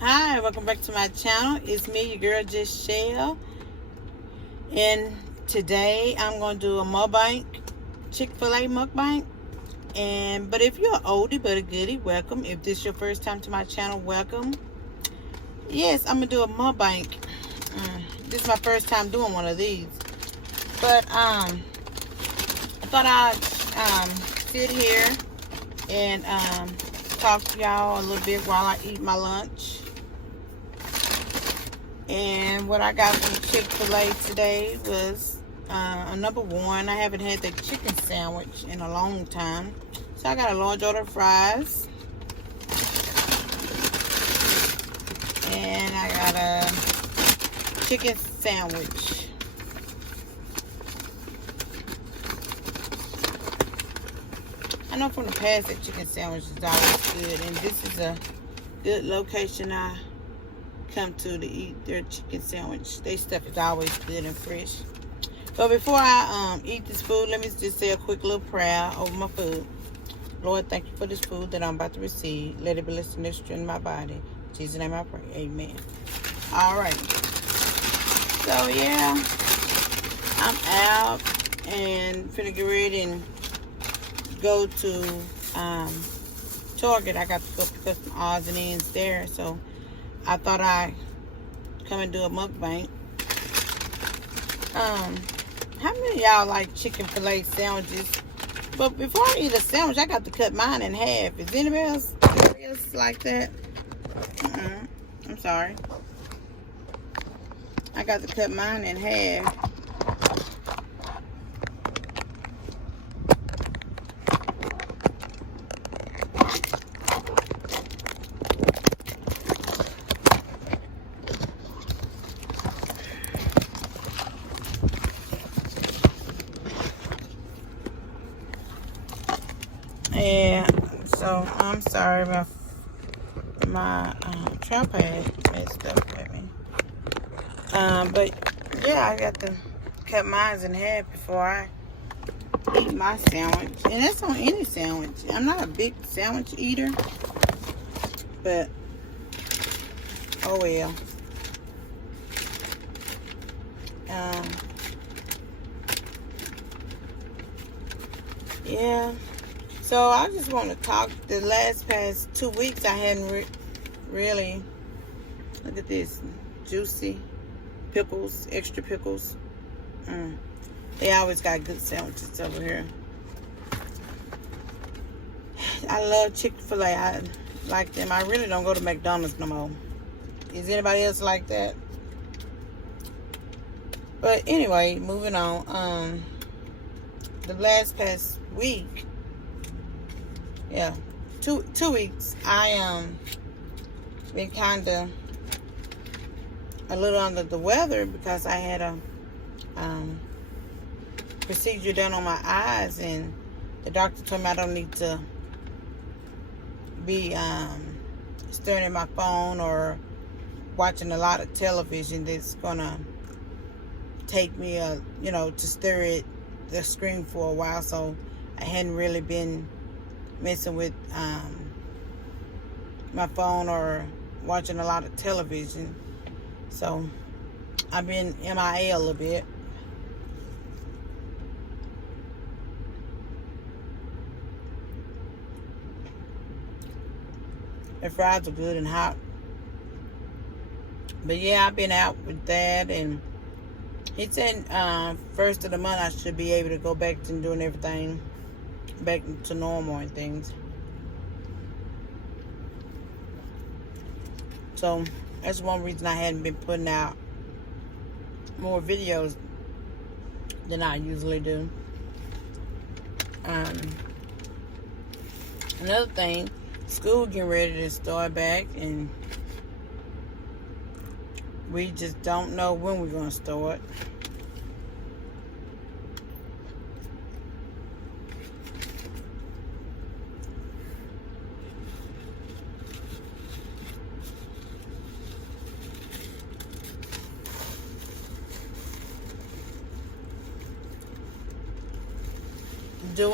Hi, welcome back to my channel. It's me, your girl, Just Shell. And today I'm going to do a mukbang, Fil A mukbang. But if you're an oldie but a goodie, welcome. If this is your first time to my channel, welcome. Yes, I'm going to do a mukbang. This is my first time doing one of these. But I thought I'd sit here and talk to y'all a little bit while I eat my lunch. And what I got from Chick-fil-A today was number one, I haven't had the chicken sandwich in a long time. So I got a large order of fries. And I got a chicken sandwich. I know from the past that chicken sandwich is always good. And this is a good location I come to eat their chicken sandwich. Their stuff is always good and fresh. But before I eat this food, let me just say a quick little prayer over my food. Lord, thank you for this food that I'm about to receive. Let it be blessed and strengthen my body. In Jesus' name I pray. Amen. Alright. So yeah, I'm out and finna get ready and go to Target. I got to go pick up some odds and ends there. So I thought I'd come and do a mukbang. How many of y'all like chicken fillet sandwiches? But before I eat a sandwich, I got to cut mine in half. Is anybody else like that? I'm sorry. I got to cut mine in half. Yeah, so I'm sorry about my tripod messed up with me. But yeah, I got to cut mine in half before I eat my sandwich. And that's on any sandwich. I'm not a big sandwich eater, but oh well. Yeah. So I just want to talk. The past 2 weeks, I hadn't really. Look at this, juicy pickles, extra pickles. They always got good sandwiches over here. I love Chick-fil-A. I like them. I really don't go to McDonald's no more. Is anybody else like that? But anyway, moving on. The past week. Yeah, two weeks. I been kind of a little under the weather because I had a procedure done on my eyes, and the doctor told me I don't need to be staring at my phone or watching a lot of television that's gonna take me to stare at the screen for a while. So I hadn't really been messing with my phone or watching a lot of television. So I've been MIA a little bit. The fries are good and hot. But yeah, I've been out with that, and he said first of the month I should be able to go back to doing everything back to normal and things. So that's one reason I hadn't been putting out more videos than I usually do. Another thing, school getting ready to start back, and we just don't know when we're going to start. Do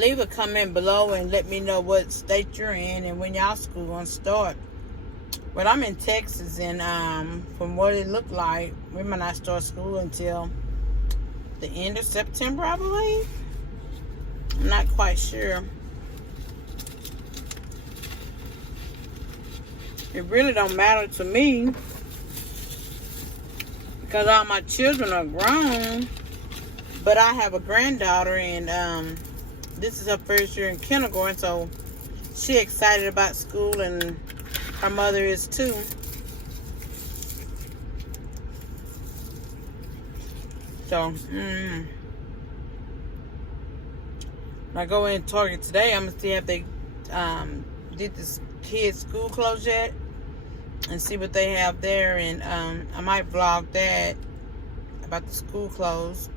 leave a comment below and let me know what state you're in and when y'all school gonna start. But I'm in Texas, and from what it looked like, we might not start school until the end of September, I believe. I'm not quite sure. It really don't matter to me because all my children are grown. But I have a granddaughter, and this is her first year in kindergarten, so she excited about school, and her mother is too. So, when I go in Target today, I'm gonna see if they did this kids' school clothes yet, and see what they have there, and I might vlog that about the school clothes.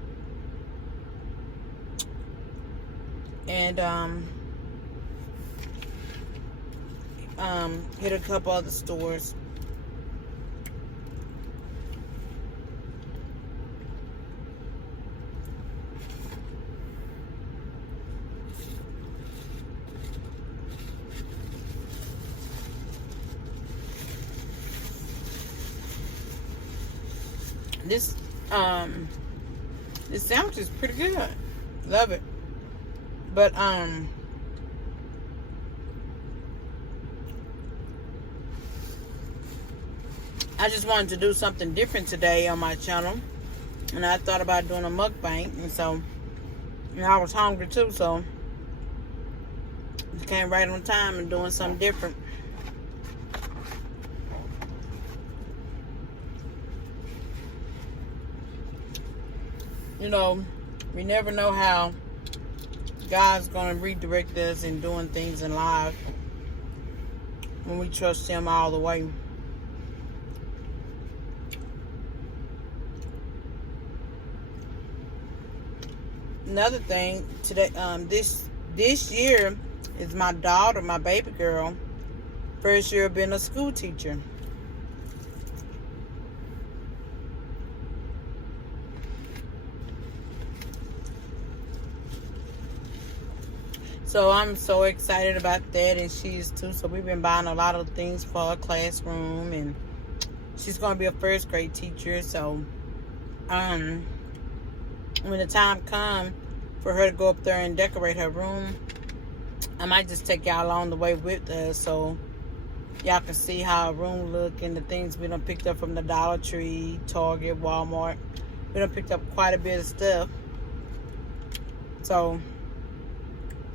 And hit a couple other stores. This sandwich is pretty good. Love it. But I just wanted to do something different today on my channel, and I thought about doing a mukbang, and so, you know, I was hungry too, so it came right on time and doing something different. You know, we never know how God's going to redirect us in doing things in life when we trust Him all the way. Another thing, today, this year is my daughter, my baby girl, first year of being a school teacher. So I'm so excited about that, and she is too. So we've been buying a lot of things for her classroom, and she's going to be a first grade teacher. So when the time comes for her to go up there and decorate her room, I might just take y'all along the way with us so y'all can see how her room look and the things we done picked up from the Dollar Tree, Target, Walmart. We done picked up quite a bit of stuff. So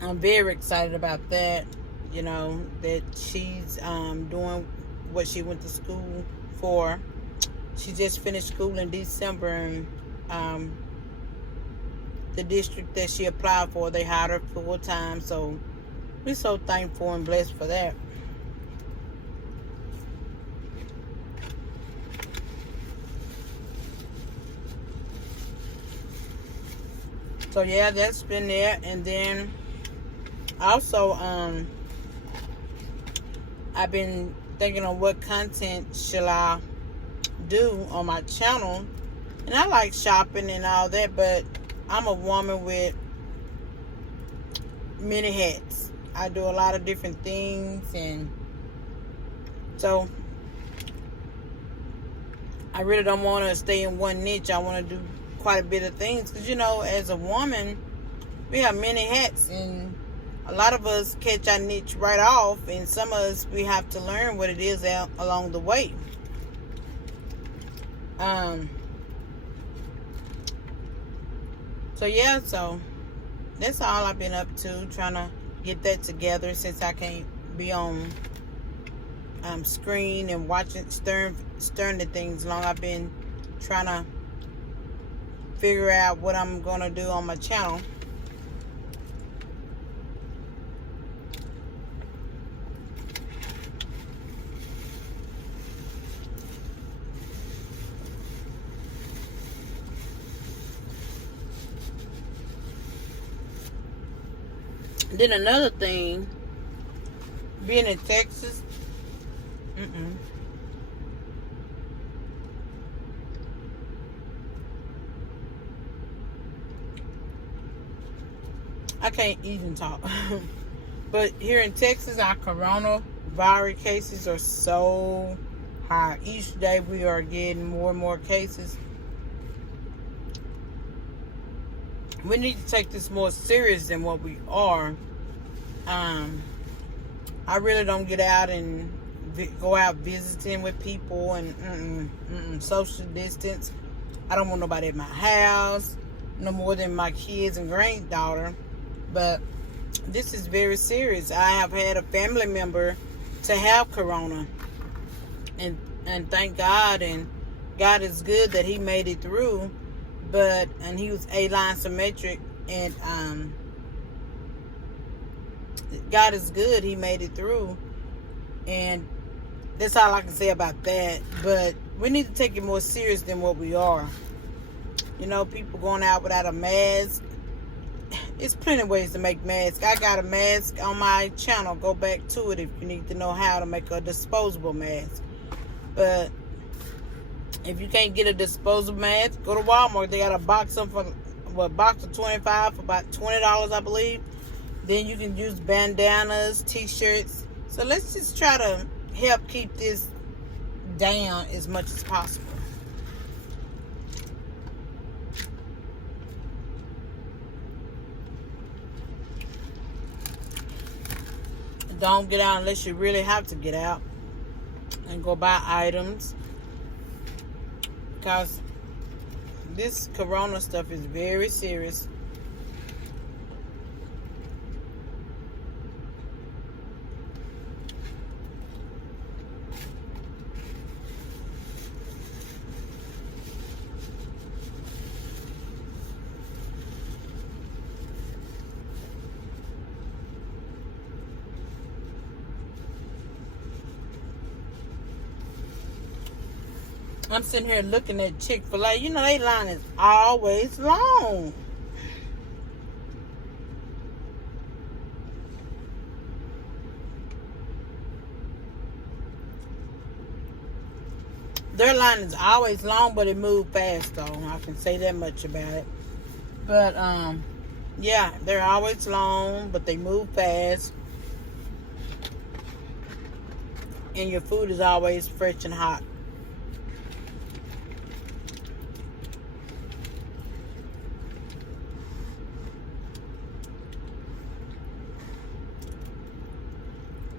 I'm very excited about that, you know, that she's doing what she went to school for. She just finished school in December, and the district that she applied for, they hired her full time. So we're so thankful and blessed for that. So yeah, that's been there. And then also, I've been thinking on what content shall I do on my channel. And I like shopping and all that, but I'm a woman with many hats. I do a lot of different things, and so I really don't want to stay in one niche. I want to do quite a bit of things, because, you know, as a woman, we have many hats, and a lot of us catch our niche right off, and some of us, we have to learn what it is along the way. So yeah, so that's all I've been up to, trying to get that together since I can't be on screen and watching staring at things long. I've been trying to figure out what I'm gonna do on my channel. Then another thing, being in Texas, I can't even talk. But here in Texas, our coronavirus cases are so high. Each day we are getting more and more cases. We need to take this more serious than what we are. I really don't get out and go out visiting with people and social distance. I don't want nobody at my house, no more than my kids and granddaughter. But this is very serious. I have had a family member to have corona, and thank God, and God is good that he made it through. And he was A-line symmetric, and God is good, he made it through, and that's all I can say about that. But we need to take it more serious than what we are. You know, people going out without a mask. It's plenty of ways to make masks. I got a mask on my channel. Go back to it if you need to know how to make a disposable mask. But if you can't get a disposable mask, go to Walmart. They got a box of box of 25 for about $20, I believe. Then you can use bandanas, t-shirts. So let's just try to help keep this down as much as possible. Don't get out unless you really have to get out and go buy items, because this corona stuff is very serious. I'm sitting here looking at Chick-fil A. You know, their line is always long. Their line is always long, but it moves fast, though. I can say that much about it. But, yeah, they're always long, but they move fast. And your food is always fresh and hot.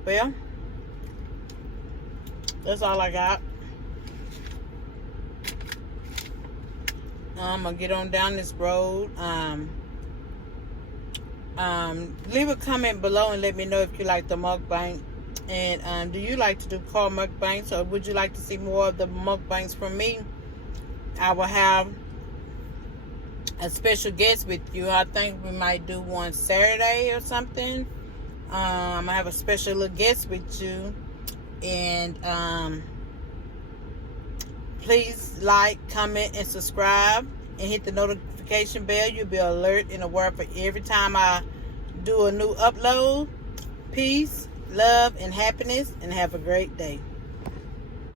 Well, that's all I got. I'm gonna get on down this road. Leave a comment below and let me know if you like the mukbang. And do you like to do car mukbangs, or would you like to see more of the mukbangs from me? I will have a special guest with you. I think we might do one Saturday or something. I'm gonna have a special little guest with you, and please like, comment, and subscribe, and hit the notification bell. You'll be alert and aware for every time I do a new upload. Peace, love, and happiness, and have a great day.